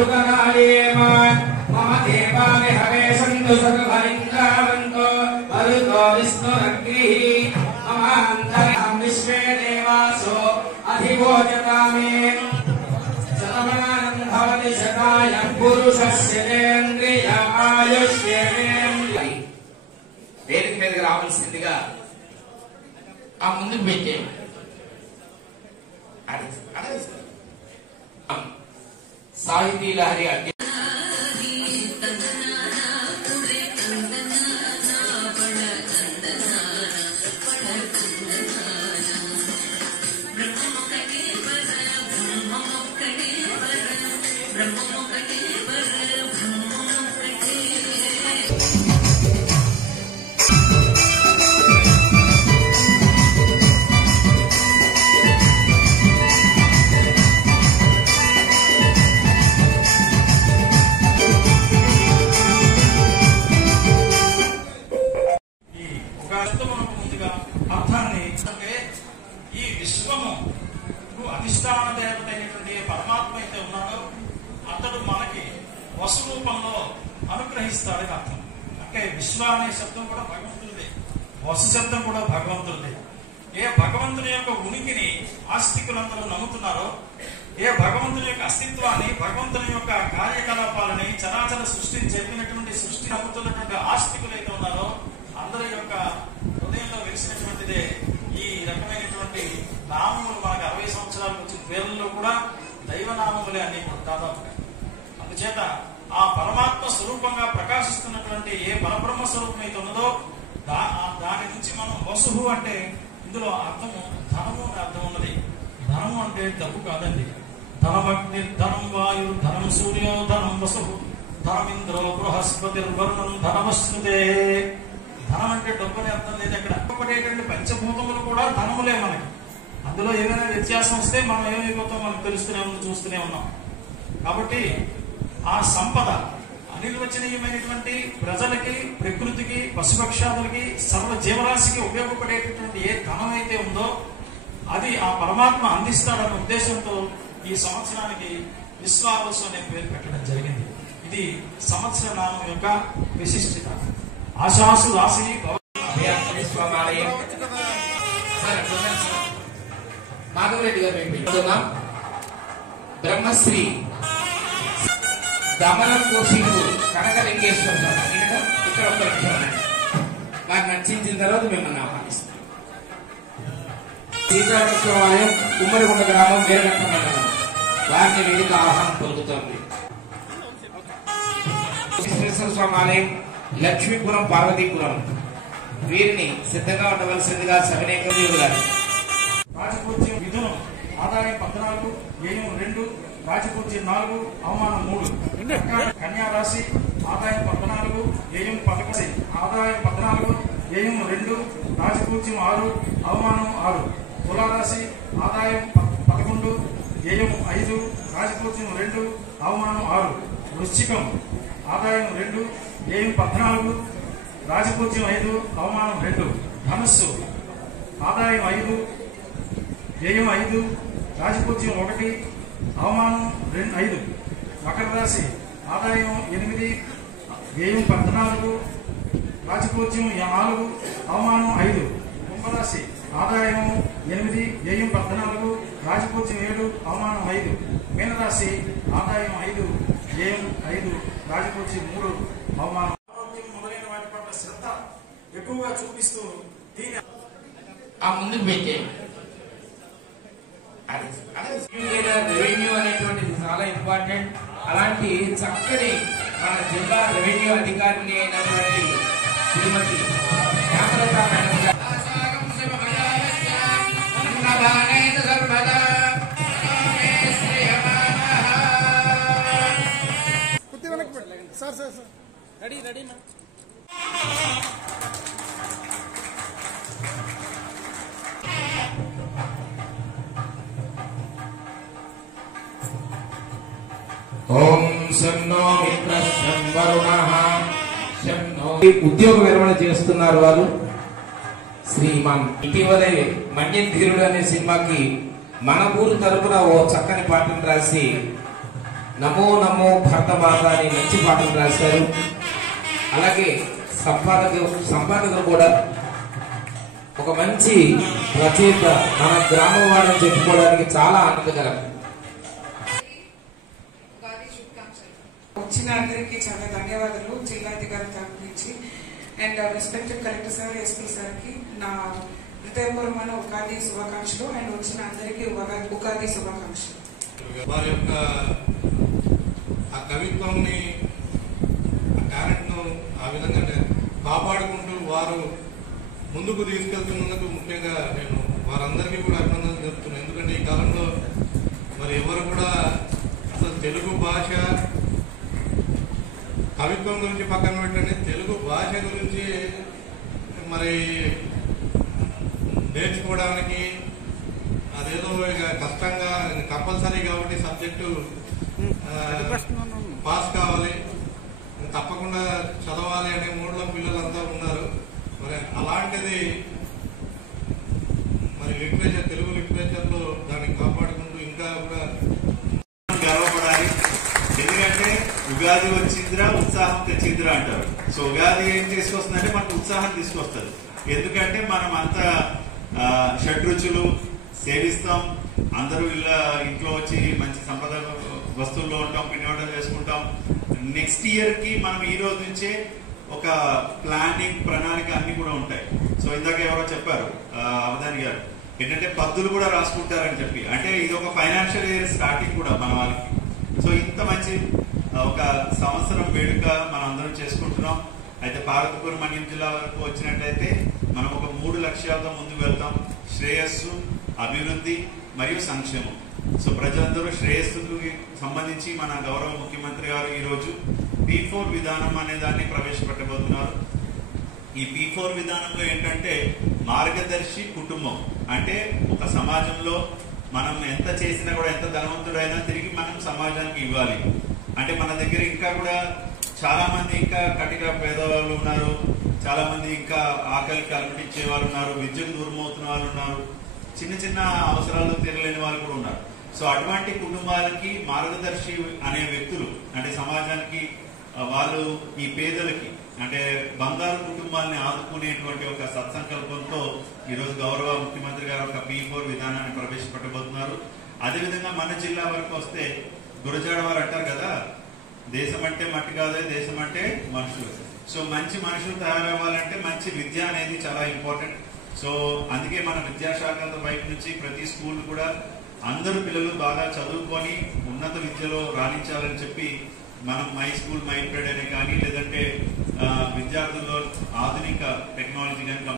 मम देवानि हवे सन्तु सर्वलिङ्गावन्तो मरुतो विष्णुरग्निः ममान्तरं विश्वे देवासो अधिभोजतामे शतमानं भवति शताय पुरुषस्येन्द्रिय आयुष्येन्द्रिय వేదిక మీదకి రావాల్సిందిగా ఆ ముందుకు పెట్టే సాహితీ లహరి అధ్యక్ష అధిష్టాన దేవత అయినటువంటి పరమాత్మ అయితే ఉన్నాడో అతడు మనకి వసు రూపంలో అనుగ్రహిస్తాడని అర్థం. అంటే విశ్వ అనే శబ్దం కూడా భగవంతుడిదే, వసు శబ్దం కూడా భగవంతుడిదే. ఏ భగవంతుని యొక్క ఉనికిని ఆస్తికులందరూ నమ్ముతున్నారో, ఏ భగవంతుని యొక్క అస్తిత్వాన్ని, భగవంతుని యొక్క కార్యకలాపాలని, చరాచర సృష్టిని చెప్పినటువంటి సృష్టి నమ్ముతున్నటువంటి ఆస్తికులైతే ఉన్నారో అందరి యొక్క హృదయంలో వెలిసినటువంటిదే ఈ రకమైనటువంటి నామములు. మనకు 60 సంవత్సరాలకు వచ్చిన పేర్లలో కూడా దైవనామములే అన్ని కూడా దాదాపుగా. అందుచేత ఆ పరమాత్మ స్వరూపంగా ప్రకాశిస్తున్నటువంటి ఏ పరబ్రహ్మ స్వరూపం అయితే ఉన్నదో దాని నుంచి మనం వసుహు అంటే ఇందులో అర్థము ధనము అనే అర్థం ఉన్నది. ధనము అంటే డబ్బు కాదండి. ధనమగ్ని ధనం వాయు ధనం సూర్యో ధనం వసుహు ధనమింద్రో బృహస్పతిర్వరుణం ధనమశ్నుతే. ధనం అంటే డబ్బు అనే అర్థం లేదు అక్కడ. పడేటువంటి పంచభూతములు కూడా ధనములే మనకి. అందులో ఏదైనా వ్యత్యాసం వస్తే మనం ఏమైపోతాం మనకు తెలుస్తూనే ఉన్నాం, చూస్తూనే ఉన్నాం. కాబట్టి ఆ సంపద అనిర్వచనీయమైనటువంటి ప్రజలకి, ప్రకృతికి, పశుపక్షాదులకి, సర్వ జీవరాశికి ఉపయోగపడేటటువంటి ఏ ధనం అయితే ఉందో అది ఆ పరమాత్మ అందిస్తాడన్న ఉద్దేశంతో ఈ సంవత్సరానికి విశ్వావసు అనే పేరు పెట్టడం జరిగింది. ఇది సంవత్సర నామం యొక్క విశిష్టత. ఆశాసు రాశి మాధవరెడ్డి గారు బ్రహ్మశ్రీ దమన కోశికు కనకలింగేశ్వర ఇక్కడ ఒక్క నిమిషం మాకు నచ్చించిన తర్వాత మిమ్మల్ని ఆహ్వానిస్తాం. సీతారామస్వాలయం కుమ్మరిగుండ గ్రామం వీరఘట్ట మండలం వారిని వేదిక ఆహ్వానం పలుకుతోంది. విశ్వేశ్వర స్వామి ఆలయం లక్ష్మీపురం పార్వతీపురం వీరిని సిద్ధంగా ఉండవలసిందిగా సవినయంగా గారు. రాజపూజ్యం విధులం ఆదాయం 14, వ్యయం 2, రాజపూజ్యం 4, అవమానం 3. కన్యా రాశి ఆదాయం 14, వ్యయం 11, ఆదాయం 14, వ్యయం 2, రాజపూజ్యం 6, అవమానం 6. తులారాశి ఆదాయం 11, వ్యయం 5, రాజపూజ్యం 2, అవమానం 6. వృశ్చికం ఆదాయం 2, వ్యయం 14, రాజపూజ్యం 5, అవమానం 2. ధనుస్సు ఆదాయం 5, వ్యయం 5, రాజపూజ్యం 1, అవమానం 5. మకర రాశి ఆదాయం 8, వ్యయం 14, రాజపూజ్యం 4, అవమానం 5. కుంభరాశి ఆదాయం 8, వ్యయం 14, రాజపూజ్యం 7, అవమానం 5. మీనరాశి ఆదాయం 5, వ్యయం 5, రాజపూజ్యం 3, అవమానం. మొదలైన వాటి పట్ల శ్రద్ధ ఎక్కువగా చూపిస్తూ దీని ఆ ముందుకు పెట్టే రెవెన్యూ అనేటువంటిది చాలా ఇంపార్టెంట్. అలాంటి చక్కటి మన జిల్లా రెవెన్యూ అధికారిని అయినటువంటి శ్రీమతి హేమలత మేడం గారు ఓం శన్నో మిత్రః శం వరుణః శన్నో. ఉద్యోగ విరమణ చేస్తున్నారు వారు. శ్రీమాన్ ఇటీవలే మన్యధీరుడు అనే సినిమాకి మన ఊరు తరపున ఓ చక్కని పాటను రాసి నమో నమో భరతమాత అని మంచి పాటలు రాశారు. అలాగే సంపాదకులు కూడా ఒక మంచి రచయిత, మన గ్రామం వాడని చెప్పుకోవడానికి చాలా ఆనందకరం. వచ్చిన అందరికీ చాలా ధన్యవాదాలు జిల్లాధికారి తరఫు నుంచి. And respected collector sir, SP sir కి నా హృదయపూర్వమైన ఉగాది శుభాకాంక్షలు. అండ్ వచ్చిన అందరికీ ఉగాది శుభాకాంక్షలు. వారి యొక్క ఆ కవిత్వాన్ని, ఆ టాలెంట్ ను ఆ విధంగా కాపాడుకుంటూ వారు ముందుకు తీసుకెళ్తున్నందుకు ముఖ్యంగా నేను వారందరికీ కూడా అభినందనలు చెప్తున్నాను. ఎందుకంటే ఈ కాలంలో మరి ఎవరు కూడా అసలు తెలుగు భాష కవిత్వం గురించి పక్కన పెట్టండి, తెలుగు భాష గురించి మరి నేర్చుకోవడానికి అదేదో ఇక కష్టంగా కంపల్సరీ కాబట్టి సబ్జెక్టు పాస్ కావాలి, తప్పకుండా చదవాలి అనే మూడులో పిల్లలంతా ఉన్నారు. మరి అలాంటిది మరి లిటరేచర్, తెలుగు లిటరేచర్ లో దాన్ని కాపాడుకుంటూ ఇంకా కూడా గర్వపడాలి. ఎందుకంటే ఉగాది వచ్చిందిరా ఉత్సాహం తెచ్చిందిరా అంటారు. సో ఉగాది ఏం తీసుకొస్తుందంటే మనకు ఉత్సాహం తీసుకొస్తుంది. ఎందుకంటే మనం అంతా షడ్రుచులు సేవిస్తాం, అందరూ ఇంట్లో వచ్చి మంచి సంపద వస్తువుల్లో ఉంటాం, పిండి వంటలు చేసుకుంటాం. నెక్స్ట్ ఇయర్ కి మనం ఈ రోజు నుంచే ఒక ప్లానింగ్, ప్రణాళిక అన్ని కూడా ఉంటాయి. సో ఇందాక ఎవరో చెప్పారు అవధాని గారు ఏంటంటే పద్దులు కూడా రాసుకుంటారని చెప్పి, అంటే ఇది ఒక ఫైనాన్షియల్ ఇయర్ స్టార్టింగ్ కూడా మన వాళ్ళకి. సో ఇంత మంచి ఒక సంవత్సరం వేడుక మనం అందరం చేసుకుంటున్నాం. అయితే పార్వతీపురం మన్యం జిల్లా వరకు వచ్చినట్టయితే మనం ఒక 3 లక్ష్యాలతో ముందుకు వెళ్తాం: శ్రేయస్సు, అభివృద్ధి మరియు సంక్షేమం. సో ప్రజలందరూ శ్రేయస్సుకి సంబంధించి మన గౌరవ ముఖ్యమంత్రి గారు ఈరోజు P4 విధానం అనే దాన్ని ప్రవేశపెట్టబోతున్నారు. ఈ P4 విధానంలో ఏంటంటే మార్గదర్శి కుటుంబం, అంటే ఒక సమాజంలో మనం ఎంత చేసినా కూడా, ఎంత ధనవంతుడైనా తిరిగి మనం సమాజానికి ఇవ్వాలి. అంటే మన దగ్గర ఇంకా కూడా చాలా మంది ఇంకా కటిక పేదవాళ్ళు ఉన్నారు, చాలా మంది ఇంకా ఆకలికి అలమటించే వాళ్ళు ఉన్నారు, విద్యకు దూరం అవుతున్న వాళ్ళు ఉన్నారు, చిన్న చిన్న అవసరాలు తీరలేని వాళ్ళు కూడా ఉన్నారు. సో అటువంటి కుటుంబాలకి మార్గదర్శి అనే వ్యక్తులు, అంటే సమాజానికి వాళ్ళు ఈ పేదలకి అంటే బంగారు కుటుంబాన్ని ఆదుకునేటువంటి ఒక సత్సంకల్పంతో ఈరోజు గౌరవ ముఖ్యమంత్రి గారు ఒక P4 విధానాన్ని ప్రవేశపెట్టబోతున్నారు. అదేవిధంగా మన జిల్లా వరకు వస్తే గురజాడ వారు అంటారు కదా, దేశం అంటే మట్టి కాదే, దేశం అంటే మనుషులు. సో మంచి మనుషులు తయారవ్వాలంటే మంచి విద్య అనేది చాలా ఇంపార్టెంట్. సో అందుకే మన విద్యాశాఖ వైపు నుంచి ప్రతి స్కూల్ కూడా అందరూ పిల్లలు బాగా చదువుకొని ఉన్నత విద్యలో రాణించాలని చెప్పి మనం మై స్కూల్ మై ప్రైడ్ అనే కానీ, లేదంటే విద్యార్థుల్లో ఆధునిక టెక్నాలజీ కానీ